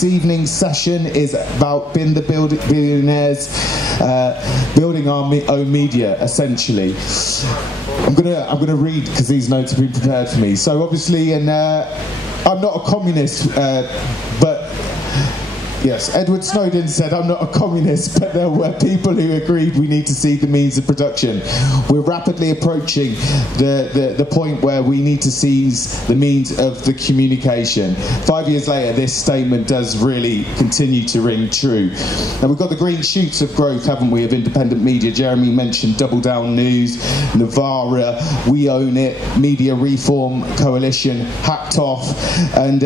this evening's session is about Billionaires, building our own media, essentially. I'm gonna read, because these notes have been prepared for me. So obviously, I'm not a communist, but yes, Edward Snowden said, "I'm not a communist," but there were people who agreed we need to see the means of production. We're rapidly approaching the point where we need to seize the means of the communication. 5 years later, this statement does really continue to ring true. Now, we've got the green shoots of growth, haven't we, of independent media. Jeremy mentioned Double Down News, Novara, We Own It, Media Reform Coalition, Hacked Off, and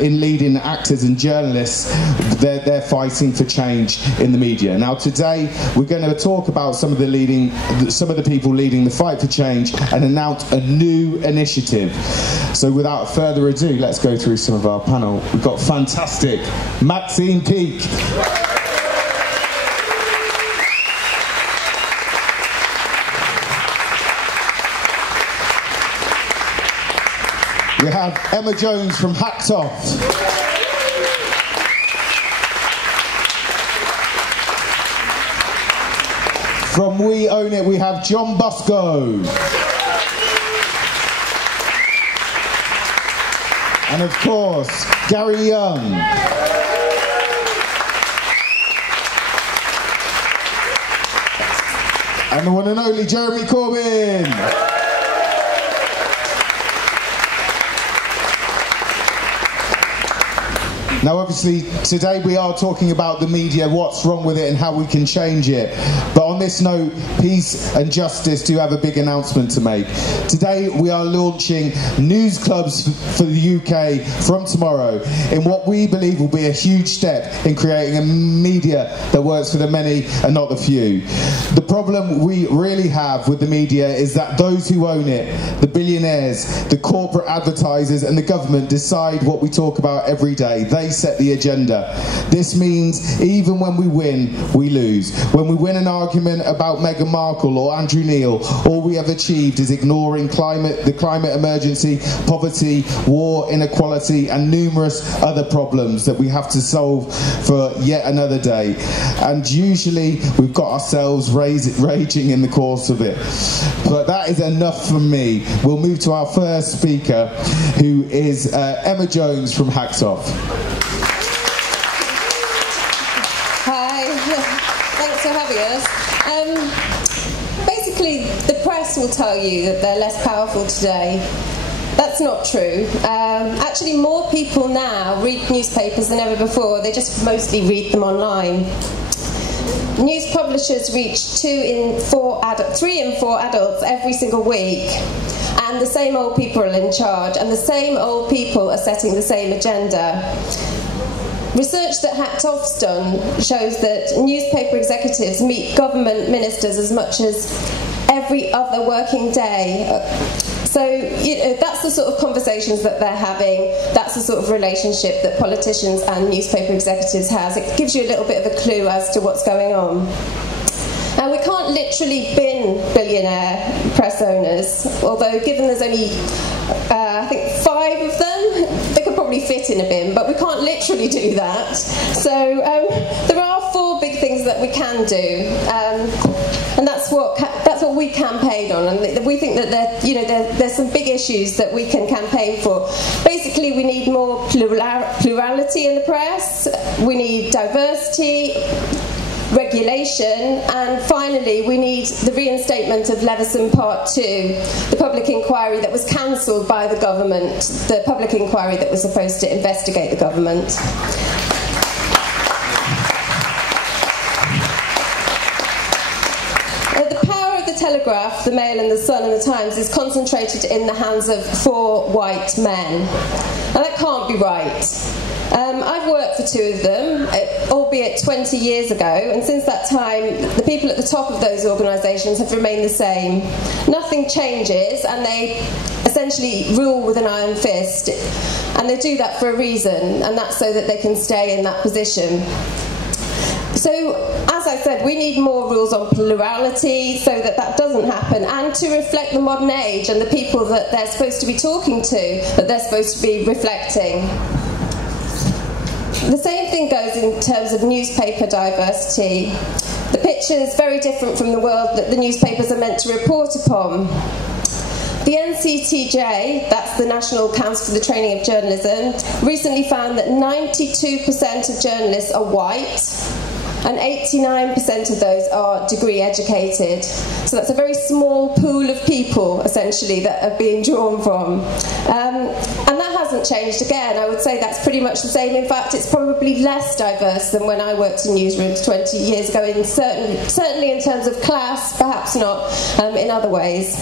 in leading actors and journalists, they're fighting for change in the media. Now today we're going to talk about some of the people leading the fight for change and announce a new initiative. So without further ado, let's go through some of our panel. We've got fantastic Maxine Peake. We have Emma Jones from Hacked Off. From We Own It, we have John Bosco. And of course, Gary Young. And the one and only Jeremy Corbyn. Now obviously today we are talking about the media, what's wrong with it and how we can change it. But on this note, peace and justice do have a big announcement to make. Today we are launching news clubs for the UK from tomorrow in what we believe will be a huge step in creating a media that works for the many and not the few. The problem we really have with the media is that those who own it, the billionaires, the corporate advertisers and the government decide what we talk about every day. They set the agenda. This means even when we win, we lose. When we win an argument about Meghan Markle or Andrew Neil, all we have achieved is ignoring the climate emergency, poverty, war, inequality and numerous other problems that we have to solve for yet another day. And usually we've got ourselves raging in the course of it. But that is enough from me. We'll move to our first speaker, who is Emma Jones from Hacked Off. Thanks for having us. Basically, the press will tell you that they're less powerful today. That's not true. Actually, more people now read newspapers than ever before. They just mostly read them online. News publishers reach 3 in 4 adults every single week. And the same old people are in charge, and the same old people are setting the same agenda. Research that Hacked Off's done shows that newspaper executives meet government ministers as much as every other working day. So that's the sort of conversations that they're having. That's the sort of relationship that politicians and newspaper executives have. It gives you a little bit of a clue as to what's going on. Now, we can't literally bin billionaire press owners, although given there's only, I think, 5 of them, they could probably fit in a bin, but we can't literally do that. So there are 4 big things that we can do, and that's what we campaigned on, and we think that there's some big issues that we can campaign for. Basically, we need more plurality in the press, we need diversity, regulation, and finally we need the reinstatement of Leveson Part 2, the public inquiry that was cancelled by the government, the public inquiry that was supposed to investigate the government. The power of the Telegraph, the Mail and the Sun and the Times is concentrated in the hands of 4 white men. Now that can't be right. I've worked for 2 of them, albeit 20 years ago, and since that time the people at the top of those organisations have remained the same. Nothing changes, and they essentially rule with an iron fist, and they do that for a reason, and that's so that they can stay in that position. So, as I said, we need more rules on plurality so that that doesn't happen, and to reflect the modern age and the people that they're supposed to be talking to, that they're supposed to be reflecting. The same thing goes in terms of newspaper diversity. The picture is very different from the world that the newspapers are meant to report upon. The NCTJ, that's the National Council for the Training of Journalism, recently found that 92% of journalists are white and 89% of those are degree educated. So that's a very small pool of people, essentially, that are being drawn from. And that hasn't changed again. I would say that's pretty much the same. In fact, it's probably less diverse than when I worked in newsrooms 20 years ago, certainly in terms of class, perhaps not in other ways.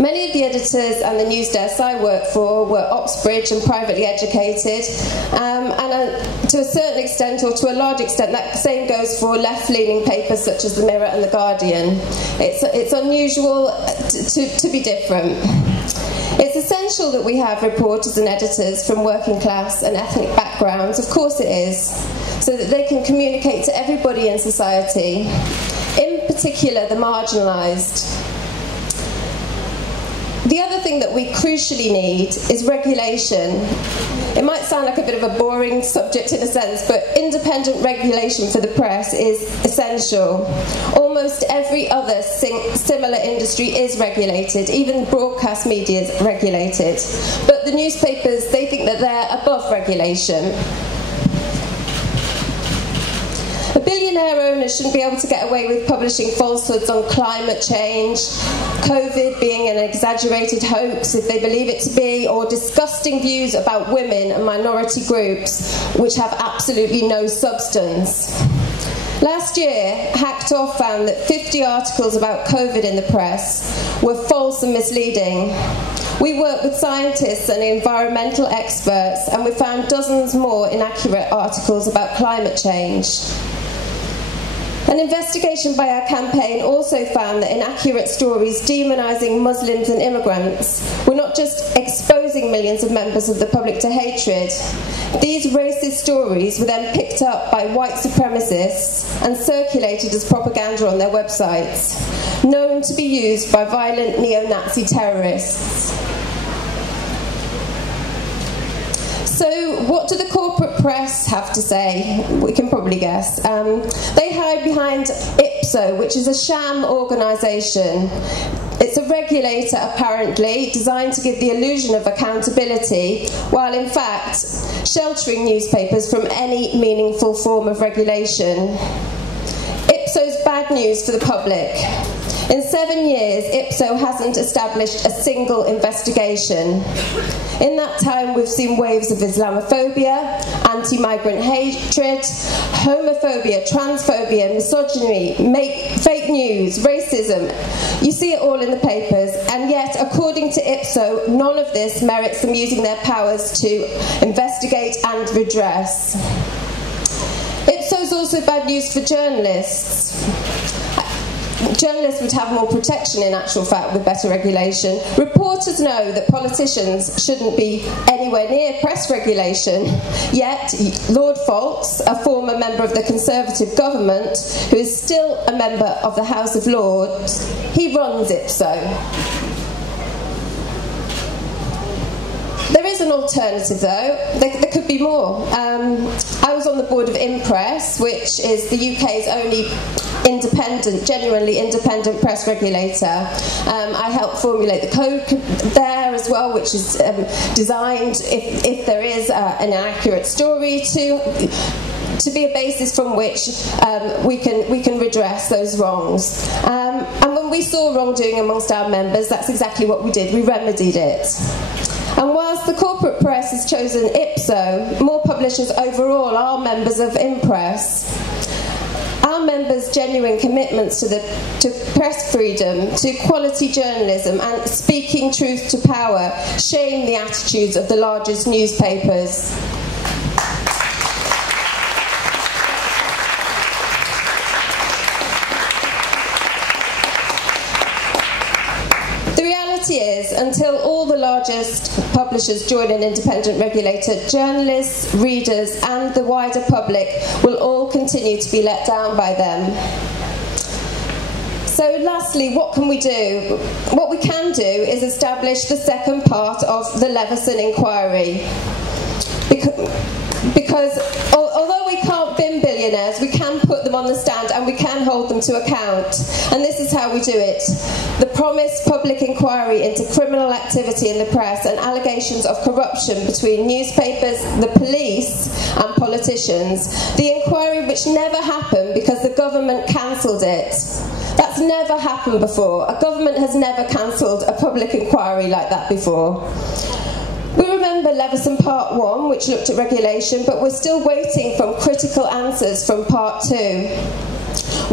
Many of the editors and the news desks I worked for were Oxbridge and privately educated, and to a certain extent, or to a large extent, that same goes for left-leaning papers such as The Mirror and The Guardian. It's unusual to be different. It's essential that we have reporters and editors from working class and ethnic backgrounds, of course it is, so that they can communicate to everybody in society, in particular the marginalised. The other thing that we crucially need is regulation. It might sound like a bit of a boring subject in a sense, but independent regulation for the press is essential. Almost every other similar industry is regulated, even broadcast media is regulated. But the newspapers, they think that they're above regulation. A billionaire owner shouldn't be able to get away with publishing falsehoods on climate change, COVID being an exaggerated hoax if they believe it to be, or disgusting views about women and minority groups which have absolutely no substance. Last year, Hacked Off found that 50 articles about COVID in the press were false and misleading. We worked with scientists and environmental experts, and we found dozens more inaccurate articles about climate change. An investigation by our campaign also found that inaccurate stories demonising Muslims and immigrants were not just exposing millions of members of the public to hatred. These racist stories were then picked up by white supremacists and circulated as propaganda on their websites, known to be used by violent neo-Nazi terrorists. So what do the corporate press have to say? We can probably guess. They hide behind Ipso, which is a sham organisation. It's a regulator, apparently, designed to give the illusion of accountability, while in fact sheltering newspapers from any meaningful form of regulation. Ipso's bad news for the public. In 7 years, Ipso hasn't established a single investigation. In that time, we've seen waves of Islamophobia, anti-migrant hatred, homophobia, transphobia, misogyny, fake news, racism. You see it all in the papers, and yet, according to Ipso, none of this merits them using their powers to investigate and redress. Ipso's also bad news for journalists. Journalists would have more protection, in actual fact, with better regulation. Reporters know that politicians shouldn't be anywhere near press regulation, yet Lord Foulkes, a former member of the Conservative government, who is still a member of the House of Lords, he runs Ipso. There is an alternative, though. There could be more. I was on the board of Impress, which is the UK's only independent, genuinely independent press regulator. I helped formulate the code there as well, which is designed, if there is an inaccurate story, to be a basis from which we can redress those wrongs. And when we saw wrongdoing amongst our members, that's exactly what we did. We remedied it. And whilst the corporate press has chosen Ipso, more publishers overall are members of Impress. Our members' genuine commitments to press freedom, to quality journalism and speaking truth to power shame the attitudes of the largest newspapers. The reality is, until all the largest publishers join an independent regulator, journalists, readers and the wider public will all continue to be let down by them. So lastly, what can we do? What we can do is establish the second part of the Leveson inquiry. Because because although we can't bin billionaires, we can put them on the stand and we can hold them to account. And this is how we do it. The promised public inquiry into criminal activity in the press and allegations of corruption between newspapers, the police and politicians. The inquiry which never happened because the government cancelled it. That's never happened before. A government has never cancelled a public inquiry like that before. We remember Leveson Part 1, which looked at regulation, but we're still waiting for critical answers from Part 2.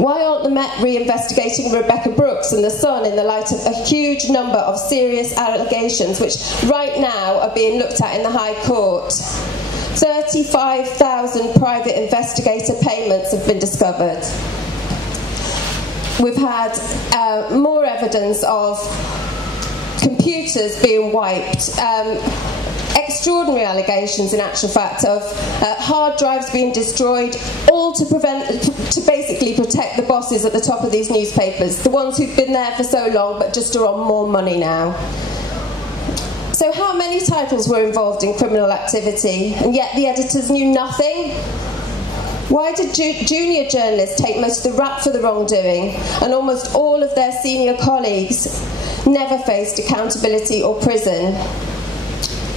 Why aren't the Met re-investigating Rebecca Brooks and the Sun in the light of a huge number of serious allegations which right now are being looked at in the High Court? 35,000 private investigator payments have been discovered. We've had more evidence of computers being wiped, extraordinary allegations in actual fact of hard drives being destroyed, all to basically protect the bosses at the top of these newspapers, the ones who've been there for so long but just are on more money now. So how many titles were involved in criminal activity and yet the editors knew nothing? Why did junior journalists take most of the rap for the wrongdoing and almost all of their senior colleagues never faced accountability or prison?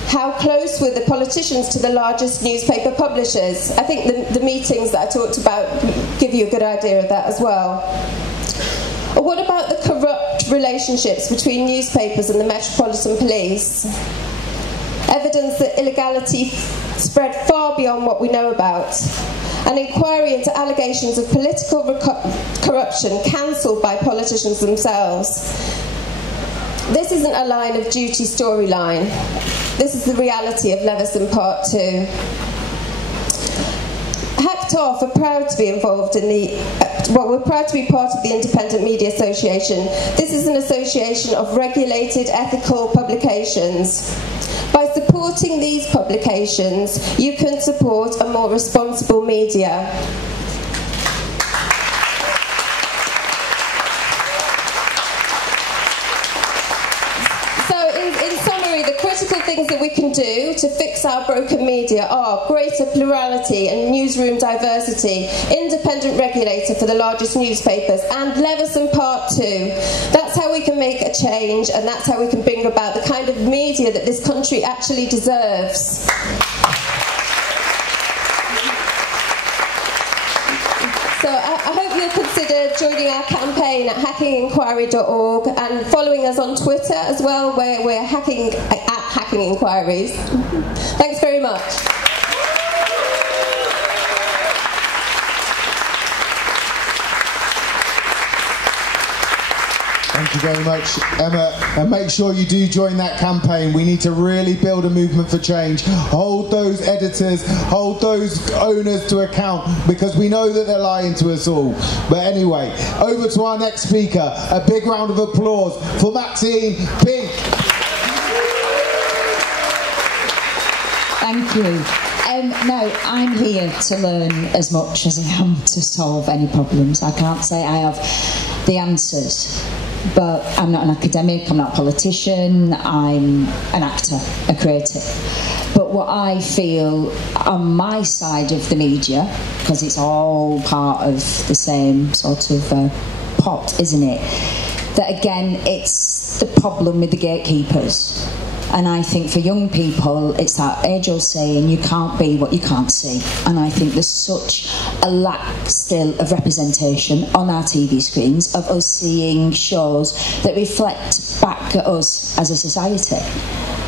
How close were the politicians to the largest newspaper publishers? I think the meetings that I talked about give you a good idea of that as well. Or what about the corrupt relationships between newspapers and the Metropolitan Police? Evidence that illegality spread far beyond what we know about. An inquiry into allegations of political corruption cancelled by politicians themselves. This isn't a line of duty storyline. This is the reality of Leveson Part 2. Hacked Off are proud to be involved in we're proud to be part of the Independent Media Association. This is an association of regulated ethical publications. By supporting these publications, you can support a more responsible media. The critical things that we can do to fix our broken media are greater plurality and newsroom diversity, independent regulator for the largest newspapers, and Leveson Part 2. That's how we can make a change, and that's how we can bring about the kind of media that this country actually deserves. So I hope you'll consider joining our campaign at hackinginquiry.org and following us on Twitter as well, where we're at Hacking Inquiries. Thanks very much. Thank you very much, Emma. And make sure you do join that campaign. We need to really build a movement for change. Hold those editors, hold those owners to account, because we know that they're lying to us all. But anyway, over to our next speaker. A big round of applause for Maxine Pink. Thank you. No, I'm here to learn as much as I am to solve any problems. I can't say I have the answers. But I'm not an academic, I'm not a politician, I'm an actor, a creative. But what I feel on my side of the media, because it's all part of the same sort of pot, isn't it? That again, it's the problem with the gatekeepers. And I think for young people, it's that age-old saying, you can't be what you can't see. And I think there's such a lack still of representation on our TV screens of us seeing shows that reflect back at us as a society.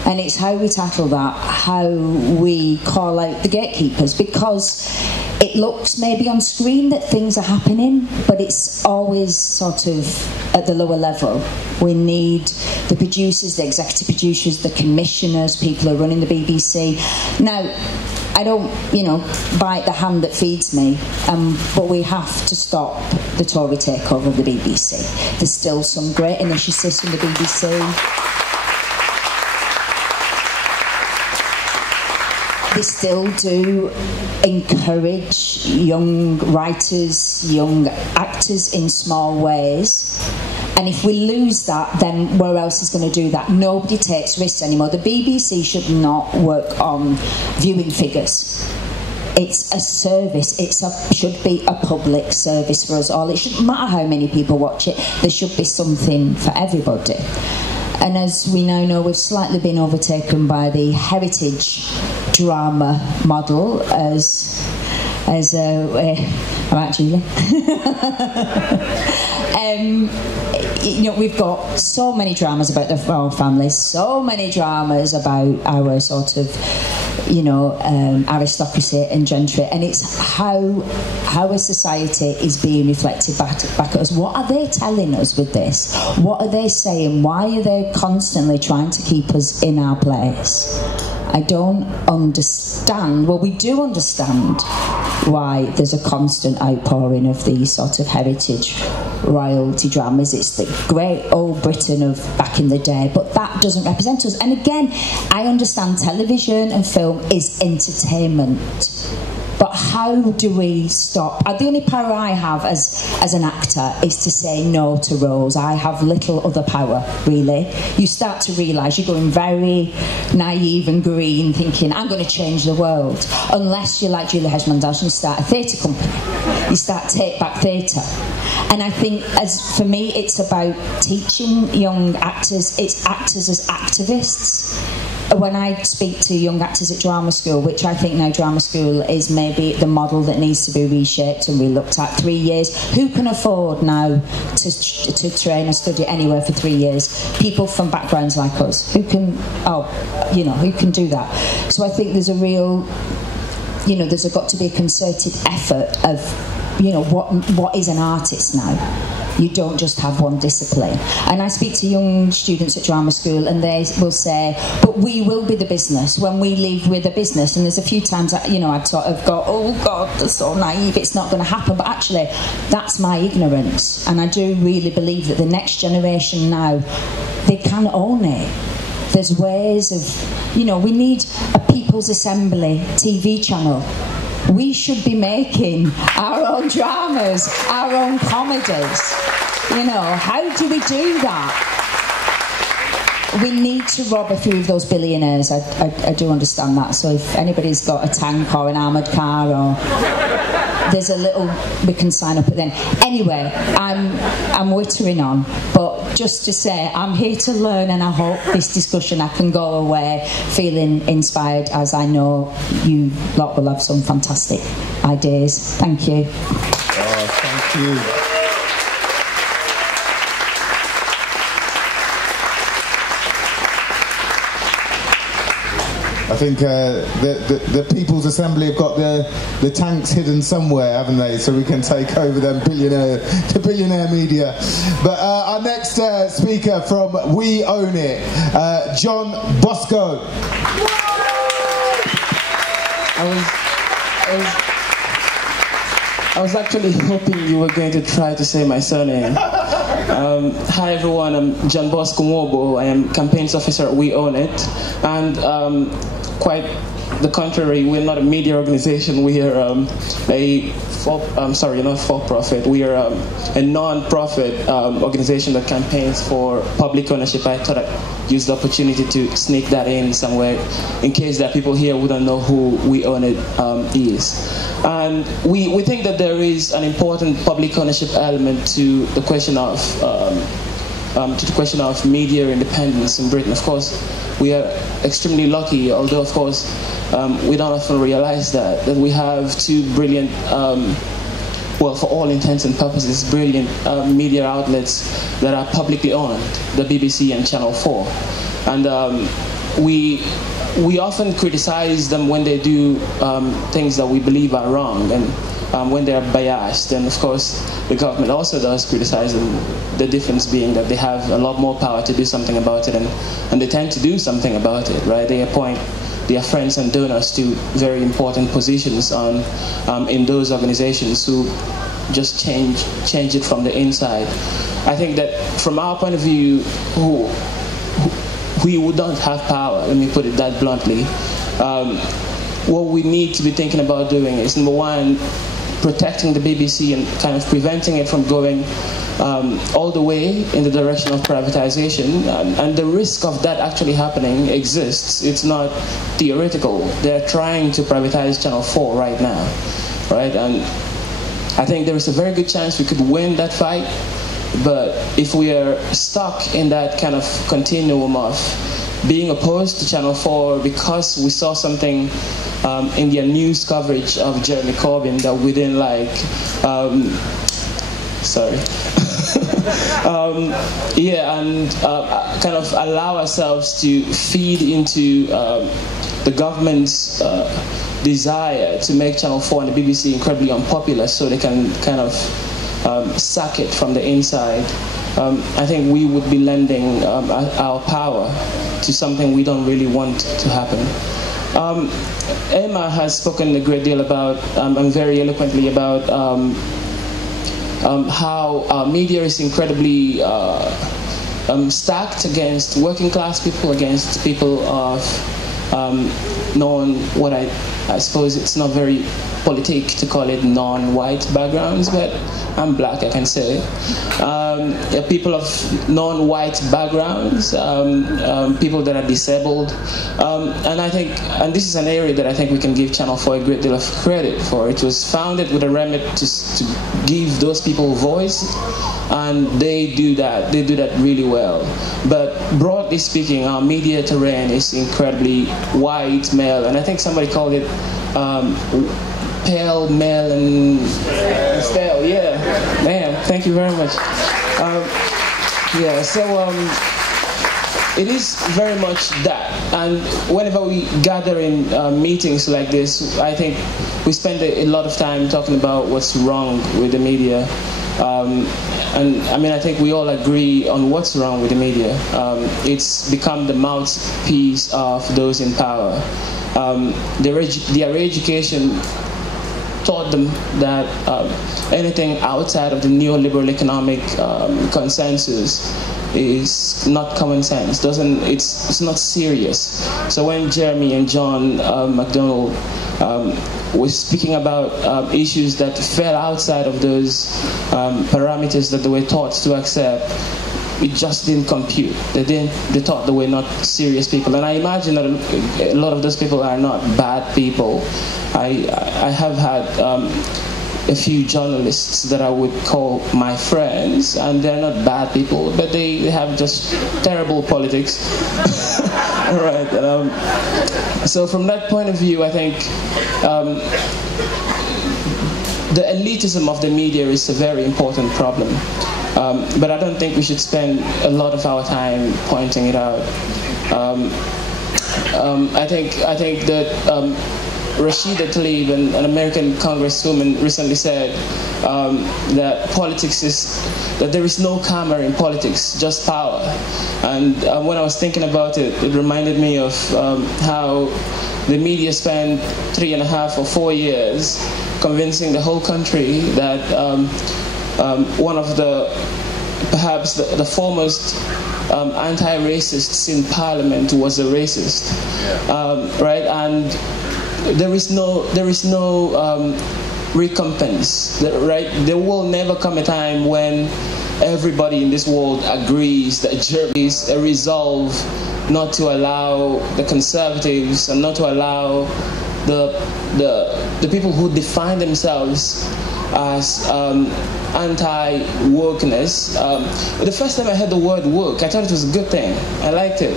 And it's how we tackle that, how we call out the gatekeepers, because it looks maybe on screen that things are happening, but it's always sort of at the lower level. We need the producers, the executive producers, the commissioners, people who are running the BBC. Now, I don't, bite the hand that feeds me, but we have to stop the Tory takeover of the BBC. There's still some great initiatives from the BBC. They still do encourage young writers, young actors in small ways. And if we lose that, then where else is going to do that? Nobody takes risks anymore. The BBC should not work on viewing figures. It's a service. Should be a public service for us all. It shouldn't matter how many people watch it. There should be something for everybody. And as we now know, we've slightly been overtaken by the heritage drama model as right, Julie? We've got so many dramas about the royal family, so many dramas about our sort of, aristocracy and gentry, and it's how our society is being reflected back at us. What are they telling us with this? What are they saying? Why are they constantly trying to keep us in our place? I don't understand. Well, we do understand why there's a constant outpouring of these sort of heritage royalty dramas. It's the great old Britain of back in the day, but that doesn't represent us. And again, I understand television and film is entertainment, but how do we stop? The only power I have as an actor is to say no to roles. I have little other power, really. You start to realise you're going very naive and green, thinking, I'm going to change the world. Unless you're like Julie Hedgeman-Dash and start a theatre company. You start Take Back Theatre. And I think, for me, it's about teaching young actors. It's actors as activists. When I speak to young actors at drama school, which I think now drama school is maybe the model that needs to be reshaped and we looked at 3 years. Who can afford now to train or study anywhere for 3 years? People from backgrounds like us. Who can do that? So I think there's a real, there's got to be a concerted effort of, what is an artist now? You don't just have one discipline. And I speak to young students at drama school and they will say, but we will be the business. When we leave, we're the business. And there's a few times, I'd sort of go, oh God, that's so naive, it's not going to happen. But actually, that's my ignorance. And I do really believe that the next generation now, they can own it. There's ways of, we need a People's Assembly TV channel. We should be making our own dramas, our own comedies. How do we do that? We need to rob a few of those billionaires. I do understand that. So if anybody's got a tank or an armoured car or there's a little, we can sign up at then. Anyway, I'm wittering on, but just to say, I'm here to learn, and I hope this discussion I can go away feeling inspired, as I know you lot will have some fantastic ideas. Thank you. Oh, thank you. I think the People's Assembly have got the tanks hidden somewhere, haven't they? So we can take over them billionaire media. But our next speaker from We Own It, John Bosco. I was actually hoping you were going to try to say my surname. Hi everyone, I'm John Bosco Mwobo. I am campaigns officer at We Own It, and quite the contrary, we're not a media organization. We are not for-profit. We are a non-profit organization that campaigns for public ownership. I thought I'd use the opportunity to sneak that in somewhere in case that people here wouldn't know who We Own It is. And we think that there is an important public ownership element to the question of media independence in Britain. Of course, we are extremely lucky, although of course we don't often realize that we have two brilliant, for all intents and purposes, brilliant media outlets that are publicly owned, the BBC and Channel 4. And we often criticize them when they do things that we believe are wrong, and when they are biased. And of course, the government also does criticize them, the difference being that they have a lot more power to do something about it, and they tend to do something about it, right? They appoint their friends and donors to very important positions in those organizations who just change it from the inside. I think that from our point of view, we don't have power, let me put it that bluntly. What we need to be thinking about doing is, number one, protecting the BBC and kind of preventing it from going all the way in the direction of privatization. And the risk of that actually happening exists. It's not theoretical. They're trying to privatize Channel 4 right now, right? And I think there is a very good chance we could win that fight. But if we are stuck in that kind of continuum of being opposed to Channel 4 because we saw something in their news coverage of Jeremy Corbyn that we didn't like, kind of allow ourselves to feed into the government's desire to make Channel 4 and the BBC incredibly unpopular so they can kind of sack it from the inside, I think we would be lending our power to something we don't really want to happen. Emma has spoken a great deal about, and very eloquently about, how our media is incredibly stacked against working class people, against people of what I suppose it's not very politic to call it non-white backgrounds, but I'm black, I can say. People of non-white backgrounds, people that are disabled, and I think, and this is an area that I think we can give Channel 4 a great deal of credit for. It was founded with a remit to give those people a voice, and they do that really well. But broadly speaking, our media terrain is incredibly white, male, and I think somebody called it pale, male, and stale. Yeah, man, thank you very much. It is very much that. And whenever we gather in meetings like this, I think we spend a lot of time talking about what's wrong with the media. And I mean, I think we all agree on what's wrong with the media. It's become the mouthpiece of those in power. Their education taught them that anything outside of the neoliberal economic consensus is not common sense. It's not serious. So when Jeremy and John McDonnell was speaking about issues that fell outside of those parameters that they were taught to accept, it just didn't compute. They thought they were not serious people. And I imagine that a lot of those people are not bad people. I have had a few journalists that I would call my friends, and they're not bad people, but they have just terrible politics. All right. So from that point of view, I think the elitism of the media is a very important problem. But I don't think we should spend a lot of our time pointing it out. I think that Rashida Tlaib, an American congresswoman, recently said that that there is no karma in politics, just power. And when I was thinking about it, it reminded me of how the media spent 3.5 or 4 years convincing the whole country that one of perhaps the foremost anti-racists in Parliament was a racist, right? And there is no recompense, right? There will never come a time when everybody in this world agrees that Germany is a resolve not to allow the conservatives and not to allow the people who define themselves as anti-wokeness. The first time I heard the word woke, I thought it was a good thing. I liked it.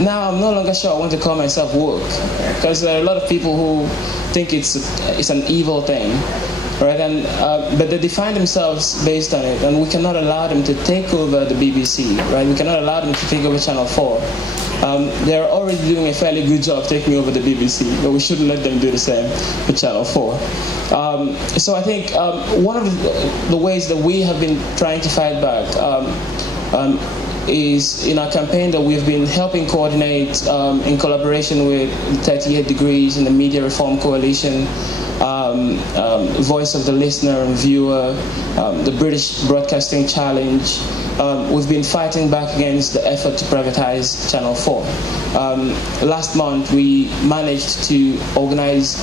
Now I'm no longer sure I want to call myself woke, because there are a lot of people who think it's an evil thing, right? And but they define themselves based on it, and we cannot allow them to take over the BBC, right? We cannot allow them to take over Channel 4. They're already doing a fairly good job taking over the BBC, but we shouldn't let them do the same with Channel 4. So I think one of the ways that we have been trying to fight back is in our campaign that we've been helping coordinate in collaboration with 38 Degrees and the Media Reform Coalition. Voice of the Listener and Viewer, the British Broadcasting Challenge. We've been fighting back against the effort to privatize Channel 4. Last month we managed to organize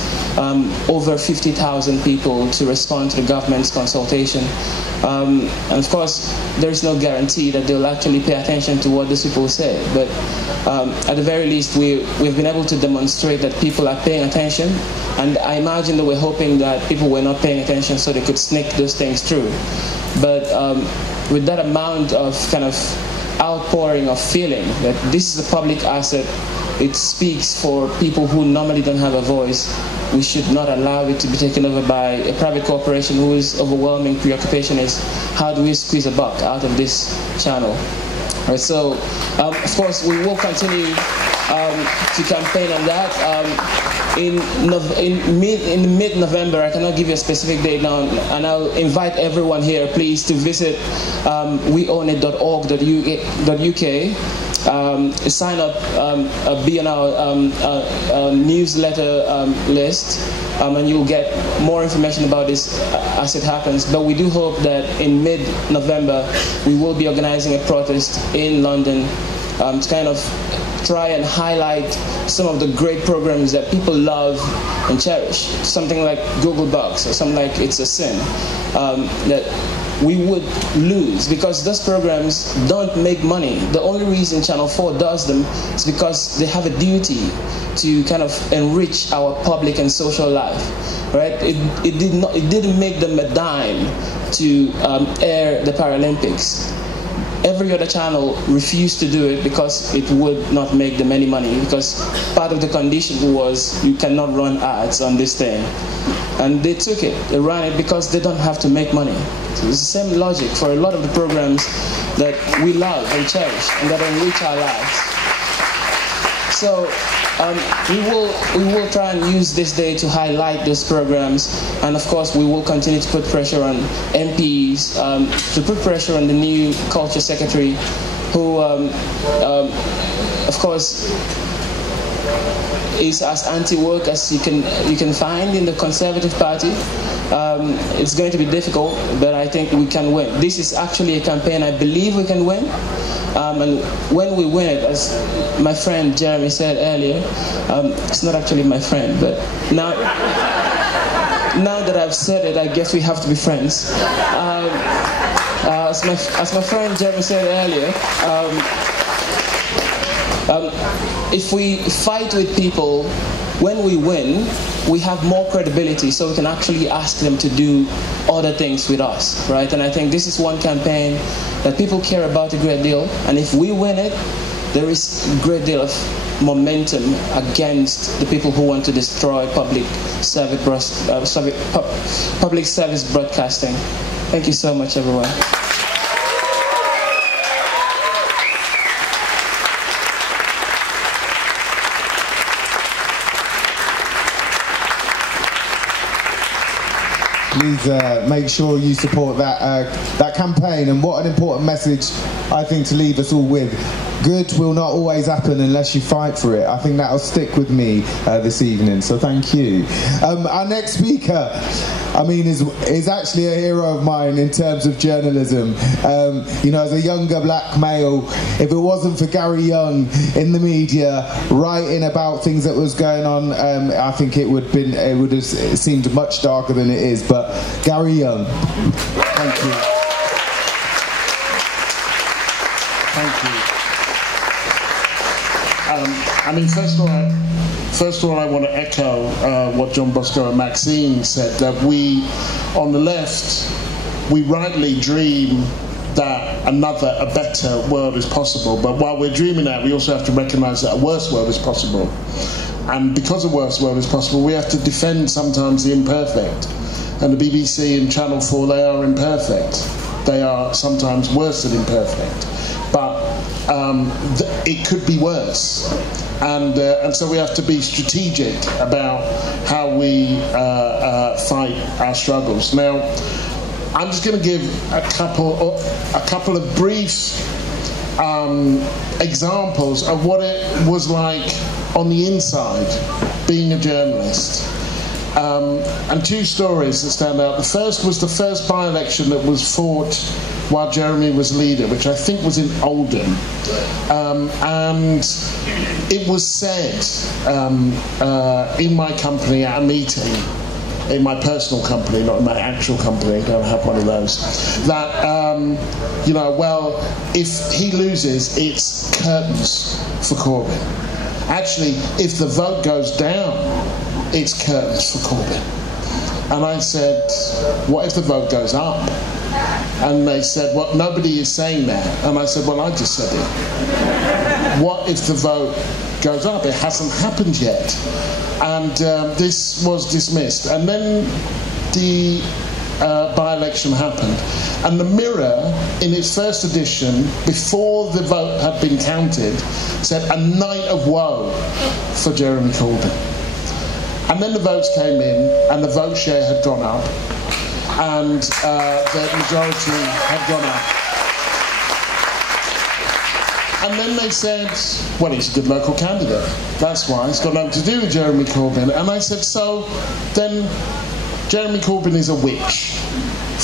over 50,000 people to respond to the government's consultation. And of course, there is no guarantee that they'll actually pay attention to what these people say, but at the very least we've been able to demonstrate that people are paying attention, and I imagine they were hoping that people were not paying attention so they could sneak those things through. But with that amount of kind of outpouring of feeling that this is a public asset, it speaks for people who normally don't have a voice, we should not allow it to be taken over by a private corporation whose overwhelming preoccupation is how do we squeeze a buck out of this channel. Right, so of course we will continue to campaign on that. In mid-November, I cannot give you a specific date now, and I'll invite everyone here, please, to visit weownit.org.uk, sign up, be on our newsletter list, and you'll get more information about this as it happens. But we do hope that in mid-November, we will be organizing a protest in London to kind of try and highlight some of the great programs that people love and cherish. Something like Google Bucks or something like It's a Sin, that we would lose because those programs don't make money. The only reason Channel 4 does them is because they have a duty to kind of enrich our public and social life, right? It didn't make them a dime to air the Paralympics. Every other channel refused to do it because it would not make them any money, because part of the condition was you cannot run ads on this thing. And they took it, they ran it because they don't have to make money. So it's the same logic for a lot of the programs that we love and cherish and that enrich our lives. So we will try and use this day to highlight those programs, and of course we will continue to put pressure on MPs, to put pressure on the new Culture Secretary, who of course is as anti-woke as you can find in the Conservative Party. It's going to be difficult, but I think we can win. This is actually a campaign I believe we can win. And when we win it, as my friend Jeremy said earlier, it's not actually my friend, but now that I've said it, I guess we have to be friends. As my friend Jeremy said earlier, if we fight with people, when we win, we have more credibility, so we can actually ask them to do other things with us, right? And I think this is one campaign that people care about a great deal, and if we win it, there is a great deal of momentum against the people who want to destroy public service broadcasting. Thank you so much, everyone. Please make sure you support that campaign, and what an important message I think to leave us all with. Good will not always happen unless you fight for it. I think that'll stick with me this evening, so thank you. Our next speaker, I mean, is actually a hero of mine in terms of journalism. You know, as a younger black male, if it wasn't for Gary Young in the media writing about things that was going on, I think it would have seemed much darker than it is. But Gary Young, thank you. Thank you. I mean, first of all, I want to echo what John Bosco and Maxine said, that we, on the left, we rightly dream that a better world is possible. But while we're dreaming that, we also have to recognise that a worse world is possible. And because a worse world is possible, we have to defend sometimes the imperfect. And the BBC and Channel 4, they are imperfect. They are sometimes worse than imperfect. But it could be worse. And so we have to be strategic about how we fight our struggles. Now, I'm just going to give a couple of brief examples of what it was like on the inside being a journalist. And two stories that stand out. The first was the first by-election that was fought while Jeremy was leader, which I think was in Oldham. And it was said in my company at a meeting, in my personal company, not in my actual company, I don't have one of those, that, well, if he loses, it's curtains for Corbyn. Actually, if the vote goes down, it's curtains for Corbyn. And I said, what if the vote goes up? And they said, well, nobody is saying that. And I said, well, I just said it. What if the vote goes up? It hasn't happened yet. And this was dismissed. And then the by-election happened. And the Mirror, in its first edition, before the vote had been counted, said a night of woe for Jeremy Corbyn. And then the votes came in, and the vote share had gone up, and the majority had gone up. And then they said, well, he's a good local candidate. That's why. It's got nothing to do with Jeremy Corbyn. And I said, so then Jeremy Corbyn is a witch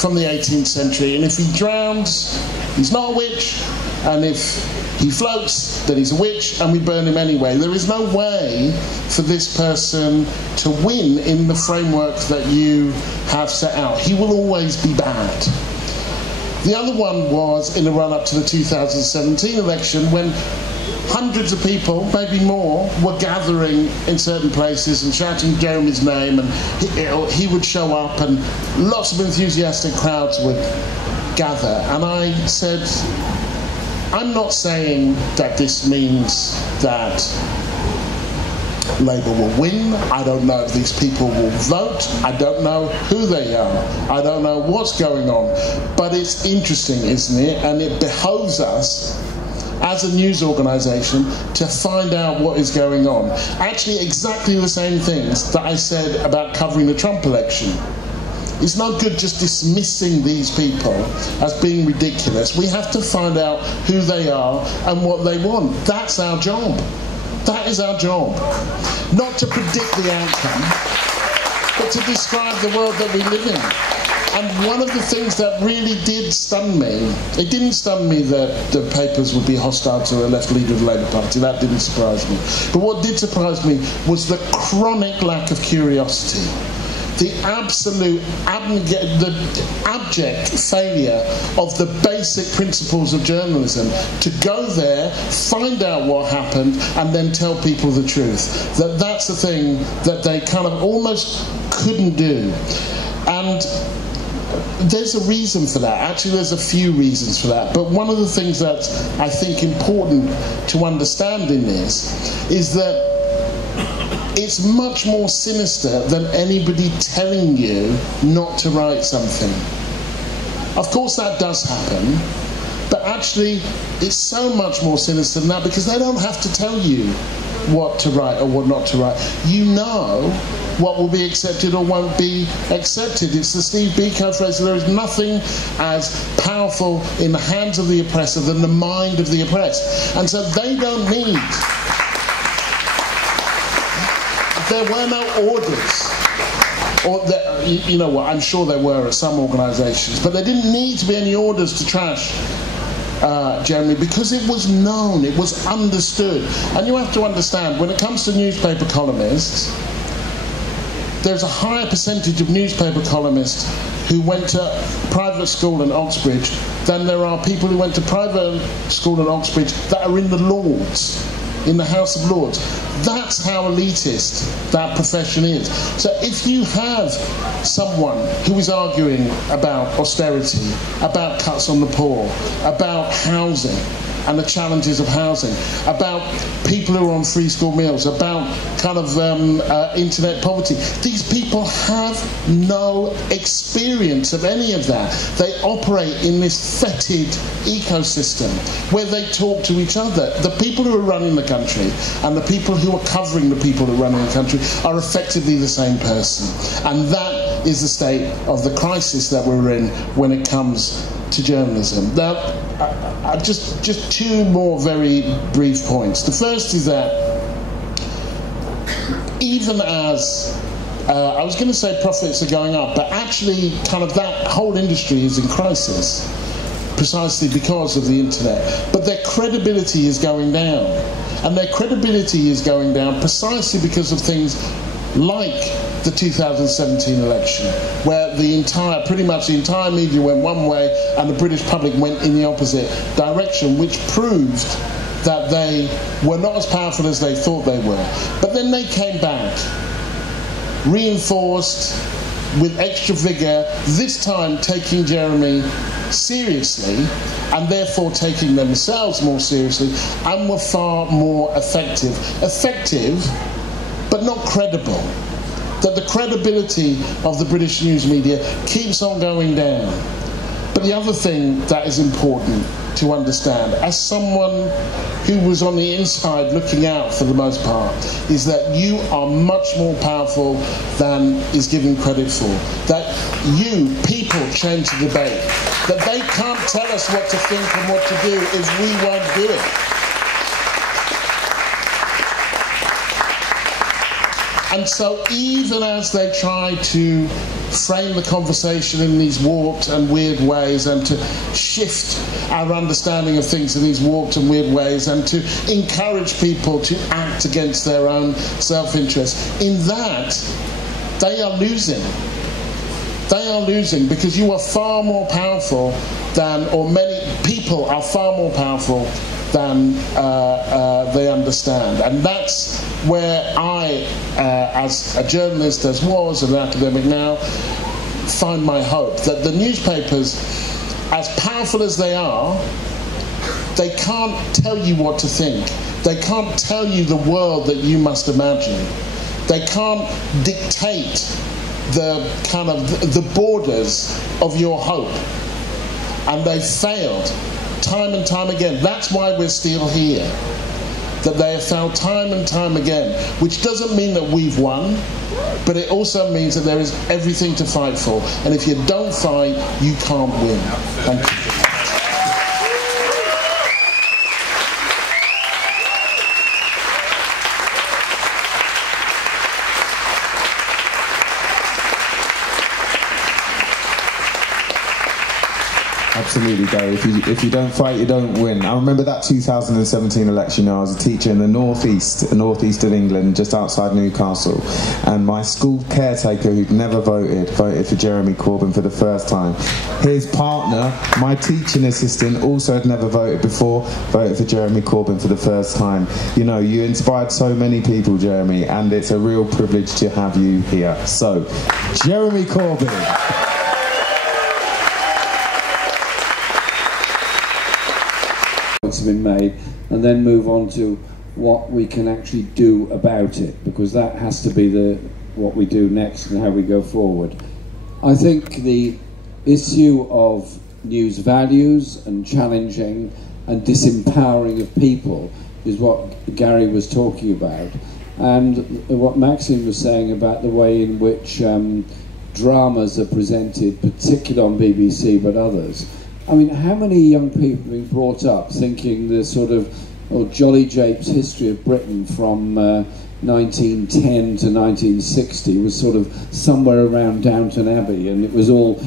from the 18th century, and if he drowns, he's not a witch, and if he floats, then he's a witch, and we burn him anyway. There is no way for this person to win in the framework that you have set out. He will always be bad. The other one was in the run-up to the 2017 election, when hundreds of people, maybe more, were gathering in certain places and shouting Jeremy's name, and he would show up, and lots of enthusiastic crowds would gather. And I said, I'm not saying that this means that Labour will win. I don't know if these people will vote. I don't know who they are. I don't know what's going on. But it's interesting, isn't it? And it behoves us as a news organisation to find out what is going on. Actually, exactly the same things that I said about covering the Trump election. It's no good just dismissing these people as being ridiculous. We have to find out who they are and what they want. That's our job. That is our job. Not to predict the outcome, but to describe the world that we live in. And one of the things that really did stun me, it didn't stun me that the papers would be hostile to a left leader of the Labour Party. That didn't surprise me. But what did surprise me was the chronic lack of curiosity. The absolute abject failure of the basic principles of journalism to go there, find out what happened, and then tell people the truth. That's the thing that they kind of almost couldn't do. And there's a reason for that. Actually, there's a few reasons for that. But one of the things that's, I think, important to understand in this is that it's much more sinister than anybody telling you not to write something. Of course that does happen, but actually it's so much more sinister than that, because they don't have to tell you what to write or what not to write. You know what will be accepted or won't be accepted. It's the Steve Biko phrase, there is nothing as powerful in the hands of the oppressor than the mind of the oppressed. And so they don't need... There were no orders, or you know what, I'm sure there were at some organisations, but there didn't need to be any orders to trash Jeremy, because it was known, it was understood. And you have to understand, when it comes to newspaper columnists, there's a higher percentage of newspaper columnists who went to private school in Oxbridge than there are people who went to private school in Oxbridge that are in the Lords, in the House of Lords. That's how elitist that profession is. So if you have someone who is arguing about austerity, about cuts on the poor, about housing and the challenges of housing, about people who are on free school meals, about kind of internet poverty, these people have no experience of any of that. They operate in this fetid ecosystem where they talk to each other. The people who are running the country and the people who are covering the people who are running the country are effectively the same person. And that is the state of the crisis that we're in when it comes to journalism. Now, just two more very brief points. The first is that even as I was going to say profits are going up, but actually kind of that whole industry is in crisis precisely because of the internet. But their credibility is going down. And their credibility is going down precisely because of things like the 2017 election, where pretty much the entire media went one way and the British public went in the opposite direction, which proved that they were not as powerful as they thought they were. But then they came back, reinforced with extra vigour, this time taking Jeremy seriously and therefore taking themselves more seriously, and were far more effective. Effective, but not credible. That the credibility of the British news media keeps on going down. But the other thing that is important to understand, as someone who was on the inside looking out for the most part, is that you are much more powerful than is given credit for. That you, people, change the debate. That they can't tell us what to think and what to do if we won't do it. And so even as they try to frame the conversation in these warped and weird ways, and to shift our understanding of things in these warped and weird ways, and to encourage people to act against their own self-interest, in that they are losing. They are losing because you are far more powerful than, or many people are far more powerful than they understand. And that's where I, as a journalist, as was, and an academic now, find my hope. That the newspapers, as powerful as they are, they can't tell you what to think. They can't tell you the world that you must imagine. They can't dictate the kind of the borders of your hope. And they've failed time and time again. That's why we're still here. That they have failed time and time again, which doesn't mean that we've won, but it also means that there is everything to fight for. And if you don't fight, you can't win. Thank you. Absolutely, Gary. If you don't fight, you don't win. I remember that 2017 election. I was a teacher in the northeast of England, just outside Newcastle, and my school caretaker, who'd never voted for Jeremy Corbyn for the first time. His partner, my teaching assistant, also had never voted before, voted for Jeremy Corbyn for the first time. You know, you inspired so many people, Jeremy, and it's a real privilege to have you here. So, Jeremy Corbyn. Have been made, and then move on to what we can actually do about it, because that has to be what we do next and how we go forward. I think the issue of news values and challenging and disempowering of people is what Gary was talking about, and what Maxine was saying about the way in which dramas are presented, particularly on BBC but others. I mean, how many young people have been brought up thinking the sort of Jolly Japes history of Britain from 1910 to 1960 was sort of somewhere around Downton Abbey, and it was all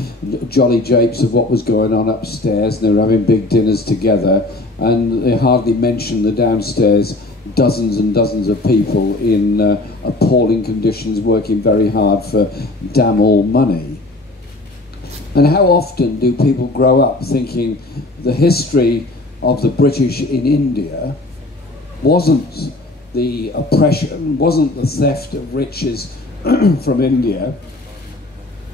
Jolly Japes of what was going on upstairs, and they were having big dinners together, and they hardly mentioned the downstairs dozens and dozens of people in appalling conditions working very hard for damn all money. And how often do people grow up thinking the history of the British in India wasn't the oppression, wasn't the theft of riches from India,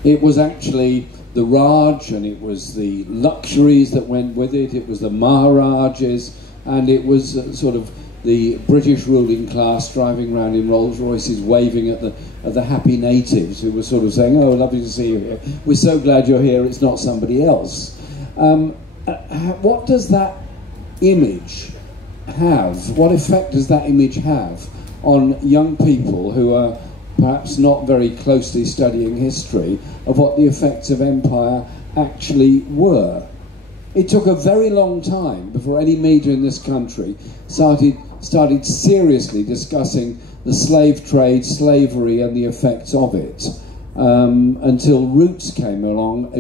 it was actually the Raj, and it was the luxuries that went with it, it was the Maharajas, and it was sort of the British ruling class driving around in Rolls Royces, waving at the happy natives who were sort of saying, "Oh, lovely to see you here. We're so glad you're here. It's not somebody else." What does that image have? What effect does that image have on young people who are perhaps not very closely studying history of what the effects of empire actually were? It took a very long time before any media in this country started seriously discussing the slave trade, slavery and the effects of it, until Roots came along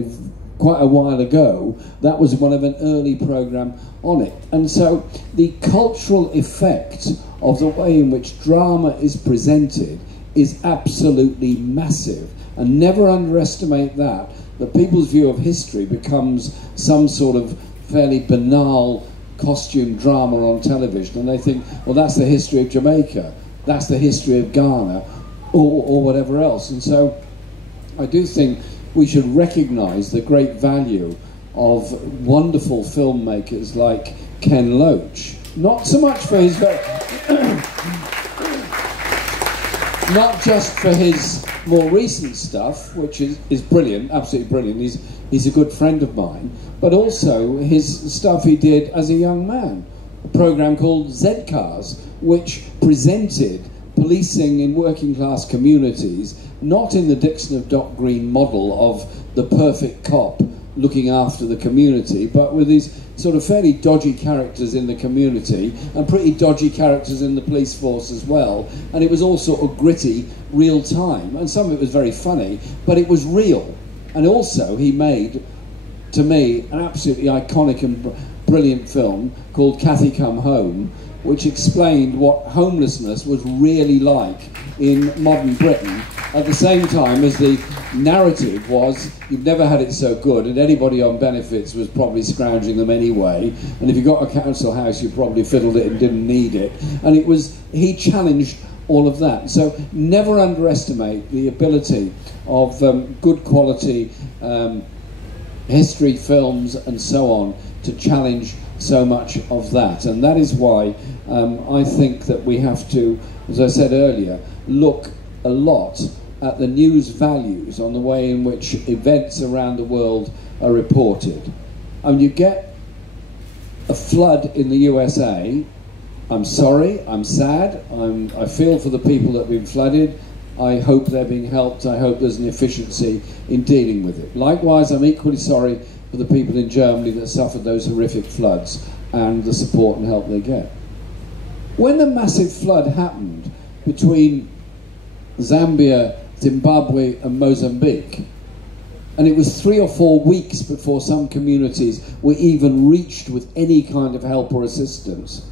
quite a while ago. That was one of an early programme on it. And so the cultural effect of the way in which drama is presented is absolutely massive. And never underestimate that people's view of history becomes some sort of fairly banal costume drama on television, and they think, well, that's the history of Jamaica, that's the history of Ghana, or whatever else. And so I do think we should recognise the great value of wonderful filmmakers like Ken Loach, not so much for his not just for his more recent stuff, which is brilliant, absolutely brilliant. He's a good friend of mine, but also his stuff he did as a young man, a programme called Z-Cars, which presented policing in working class communities, not in the Dixon of Dock Green model of the perfect cop looking after the community, but with these sort of fairly dodgy characters in the community and pretty dodgy characters in the police force as well. And it was all sort of gritty, real time, and some of it was very funny, but it was real. And also he made, to me, an absolutely iconic and brilliant film called Cathy Come Home, which explained what homelessness was really like in modern Britain, at the same time as the narrative was you've never had it so good, and anybody on benefits was probably scrounging them anyway, and if you got a council house you probably fiddled it and didn't need it. And it was, he challenged all of that. So never underestimate the ability of good quality history films and so on to challenge so much of that. And that is why I think that we have to, as I said earlier, look a lot at the news values on the way in which events around the world are reported. And you get a flood in the USA, I'm sorry, I'm sad, I feel for the people that have been flooded, I hope they're being helped, I hope there's an efficiency in dealing with it. Likewise, I'm equally sorry for the people in Germany that suffered those horrific floods and the support and help they get. When the massive flood happened between Zambia, Zimbabwe and Mozambique, and it was 3 or 4 weeks before some communities were even reached with any kind of help or assistance,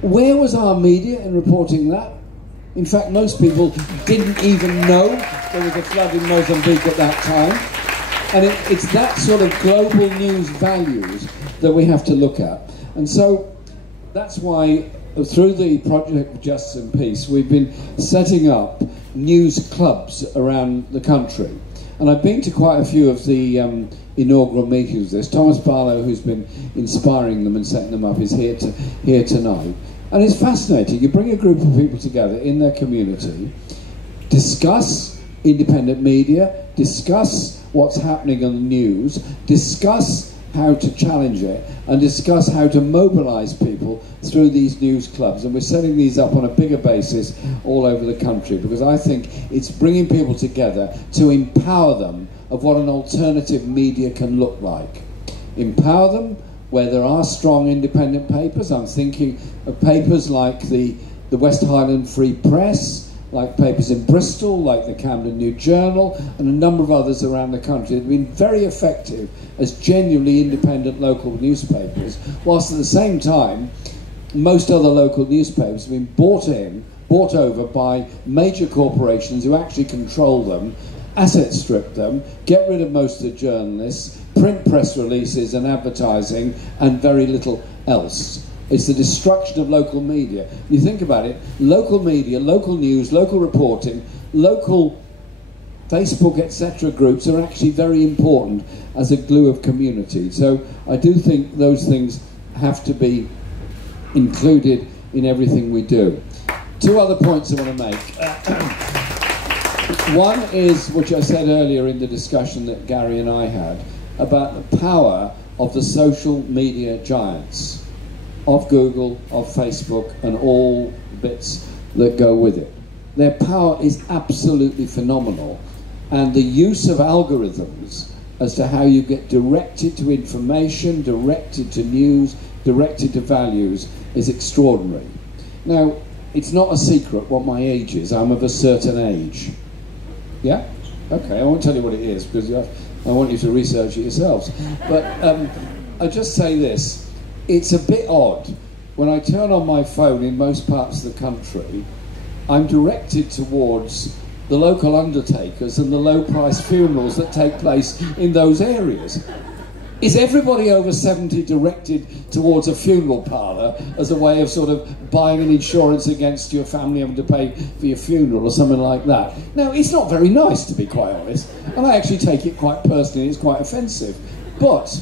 where was our media in reporting that? In fact, most people didn't even know there was a flood in Mozambique at that time. And it's that sort of global news values that we have to look at. And so that's why through the Project Justice and Peace we've been setting up news clubs around the country. And I've been to quite a few of the inaugural meetings of this. Thomas Barlow, who's been inspiring them and setting them up, is here tonight. And it's fascinating. You bring a group of people together in their community, discuss independent media, discuss what's happening on the news, discuss how to challenge it, and discuss how to mobilise people through these news clubs. And we're setting these up on a bigger basis all over the country, because I think it's bringing people together to empower them of what an alternative media can look like. Empower them where there are strong independent papers. I'm thinking of papers like the West Highland Free Press, like papers in Bristol, like the Camden New Journal, and a number of others around the country that have been very effective as genuinely independent local newspapers, whilst at the same time, most other local newspapers have been bought over by major corporations who actually control them, asset strip them, get rid of most of the journalists, print press releases and advertising, and very little else. It's the destruction of local media. You think about it, local media, local news, local reporting, local Facebook, etc. groups are actually very important as a glue of community. So I do think those things have to be included in everything we do. 2 other points I want to make. One is, which I said earlier in the discussion that Gary and I had, about the power of the social media giants, of Google, of Facebook, and all bits that go with it. Their power is absolutely phenomenal, and the use of algorithms as to how you get directed to information, directed to news, directed to values is extraordinary. Now, it's not a secret what my age is. I'm of a certain age. Yeah? Okay, I won't tell you what it is because I want you to research it yourselves. But I just say this. It's a bit odd. When I turn on my phone in most parts of the country, I'm directed towards the local undertakers and the low-priced funerals that take place in those areas. Is everybody over 70 directed towards a funeral parlour as a way of sort of buying an insurance against your family having to pay for your funeral or something like that? Now, it's not very nice, to be quite honest, and I actually take it quite personally, it's quite offensive. But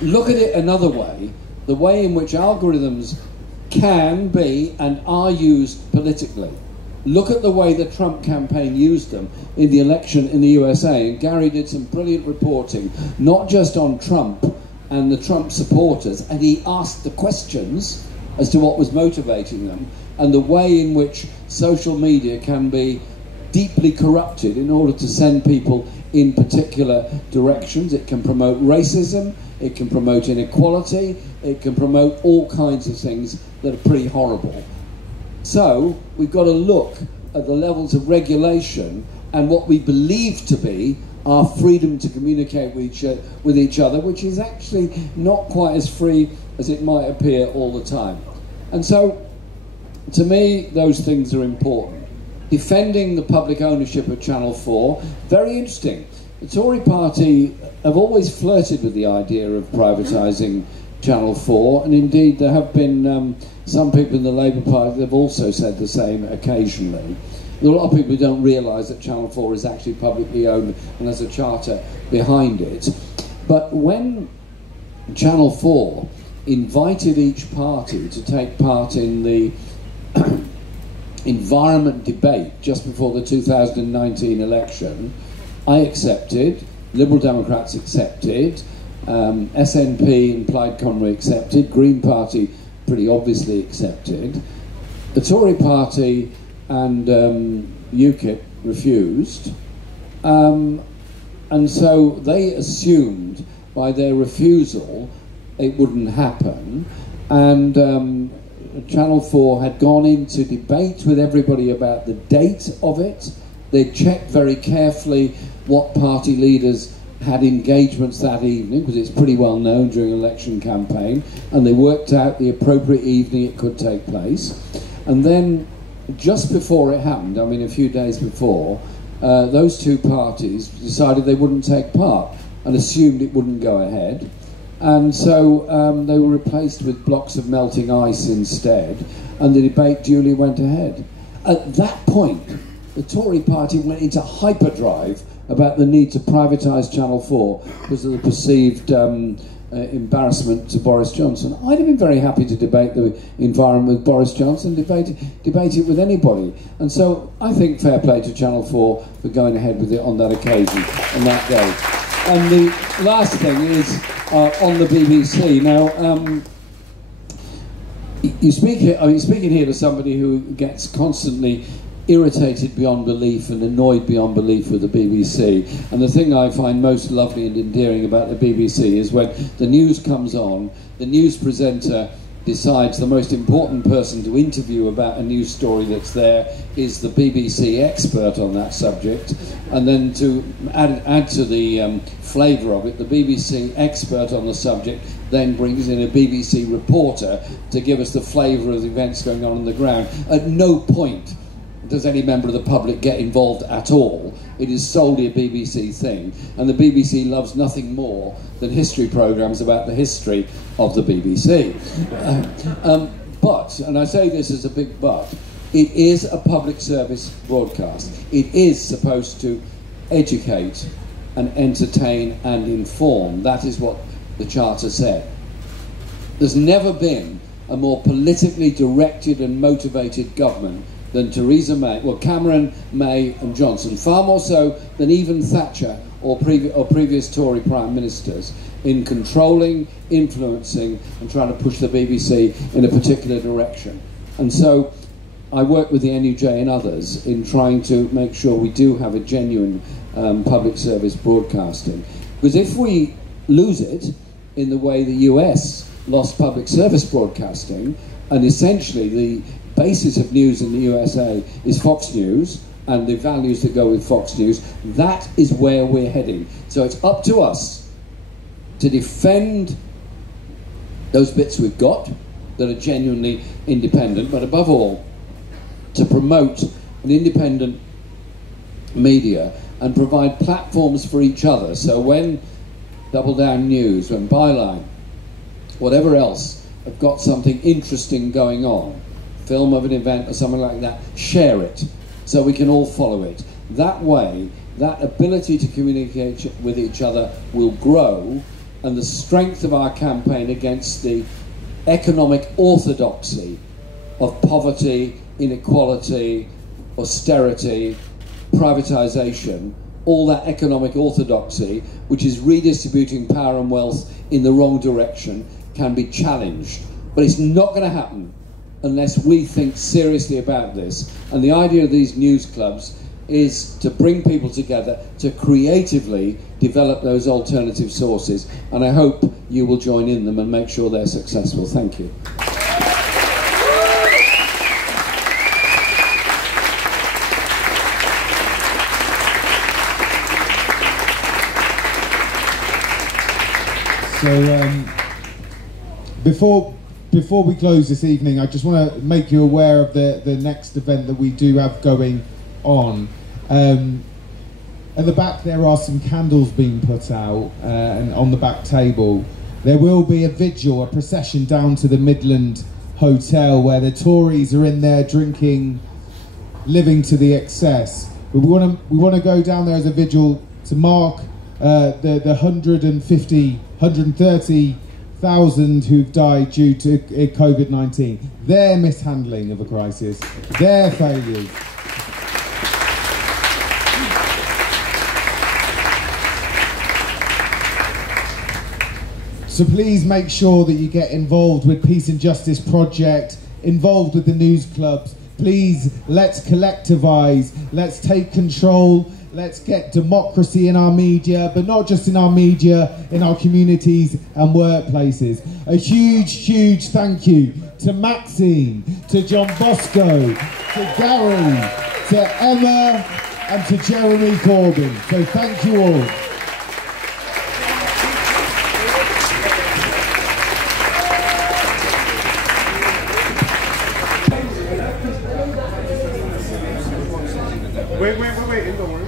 look at it another way, the way in which algorithms can be and are used politically. Look at the way the Trump campaign used them in the election in the USA, and Gary did some brilliant reporting, not just on Trump and the Trump supporters, and he asked the questions as to what was motivating them, and the way in which social media can be deeply corrupted in order to send people in particular directions. It can promote racism, it can promote inequality, it can promote all kinds of things that are pretty horrible. So we've got to look at the levels of regulation and what we believe to be our freedom to communicate with each other, which is actually not quite as free as it might appear all the time. And so, to me, those things are important. Defending the public ownership of Channel 4, very interesting. The Tory party have always flirted with the idea of privatising Channel 4, and indeed there have been some people in the Labour Party that have also said the same occasionally. There are a lot of people who don't realise that Channel 4 is actually publicly owned and has a charter behind it. But when Channel 4 invited each party to take part in the environment debate just before the 2019 election, I accepted, Liberal Democrats accepted, SNP and Plaid Cymru accepted, Green Party pretty obviously accepted, the Tory Party and UKIP refused, and so they assumed by their refusal it wouldn't happen, and Channel 4 had gone into debate with everybody about the date of it. They checked very carefully what party leaders had engagements that evening, because it's pretty well known during an election campaign, and they worked out the appropriate evening it could take place. And then, just before it happened, I mean a few days before, those two parties decided they wouldn't take part and assumed it wouldn't go ahead. And so they were replaced with blocks of melting ice instead, and the debate duly went ahead. At that point, the Tory party went into hyperdrive about the need to privatise Channel 4 because of the perceived embarrassment to Boris Johnson. I'd have been very happy to debate the environment with Boris Johnson, debate it with anybody. And so I think fair play to Channel 4 for going ahead with it on that occasion, on that day. And the last thing is on the BBC. Now, you're speaking here to somebody who gets constantly irritated beyond belief and annoyed beyond belief with the BBC. And the thing I find most lovely and endearing about the BBC is when the news comes on, the news presenter decides the most important person to interview about a news story that's there is the BBC expert on that subject, and then to add to the flavour of it, the BBC expert on the subject then brings in a BBC reporter to give us the flavour of the events going on the ground. At no point does any member of the public get involved at all. It is solely a BBC thing, and the BBC loves nothing more than history programmes about the history of the BBC. But, and I say this as a big but, it is a public service broadcast. It is supposed to educate and entertain and inform. That is what the Charter said. There's never been a more politically directed and motivated government than Theresa May, well, Cameron, May and Johnson, far more so than even Thatcher or previous Tory Prime Ministers, in controlling, influencing and trying to push the BBC in a particular direction. And so I work with the NUJ and others in trying to make sure we do have a genuine public service broadcasting. Because if we lose it in the way the US lost public service broadcasting, and essentially the basis of news in the USA is Fox News and the values that go with Fox News. That is where we're heading. So it's up to us to defend those bits we've got that are genuinely independent, but above all, to promote an independent media and provide platforms for each other. So when Double Down News, when Byline, whatever else, have got something interesting going on, film of an event or something like that, share it so we can all follow it. That way, that ability to communicate with each other will grow, and the strength of our campaign against the economic orthodoxy of poverty, inequality, austerity, privatisation, all that economic orthodoxy, which is redistributing power and wealth in the wrong direction, can be challenged. But it's not going to happen unless we think seriously about this. And the idea of these news clubs is to bring people together to creatively develop those alternative sources. And I hope you will join in them and make sure they're successful. Thank you. So before we close this evening, I just want to make you aware of the next event that we do have going on. At the back there are some candles being put out, and on the back table there will be a vigil, a procession down to the Midland Hotel where the Tories are in there drinking, living to the excess. But we want to go down there as a vigil to mark the 130,000 who've died due to COVID-19, their mishandling of a crisis, their failures. So please make sure that you get involved with Peace and Justice Project, involved with the news clubs. Please, let's collectivise, let's take control, let's get democracy in our media, but not just in our media, in our communities and workplaces. A huge, huge thank you to Maxine, to John Bosco, to Gary, to Emma, and to Jeremy Corbyn. So thank you all. Wait, don't worry.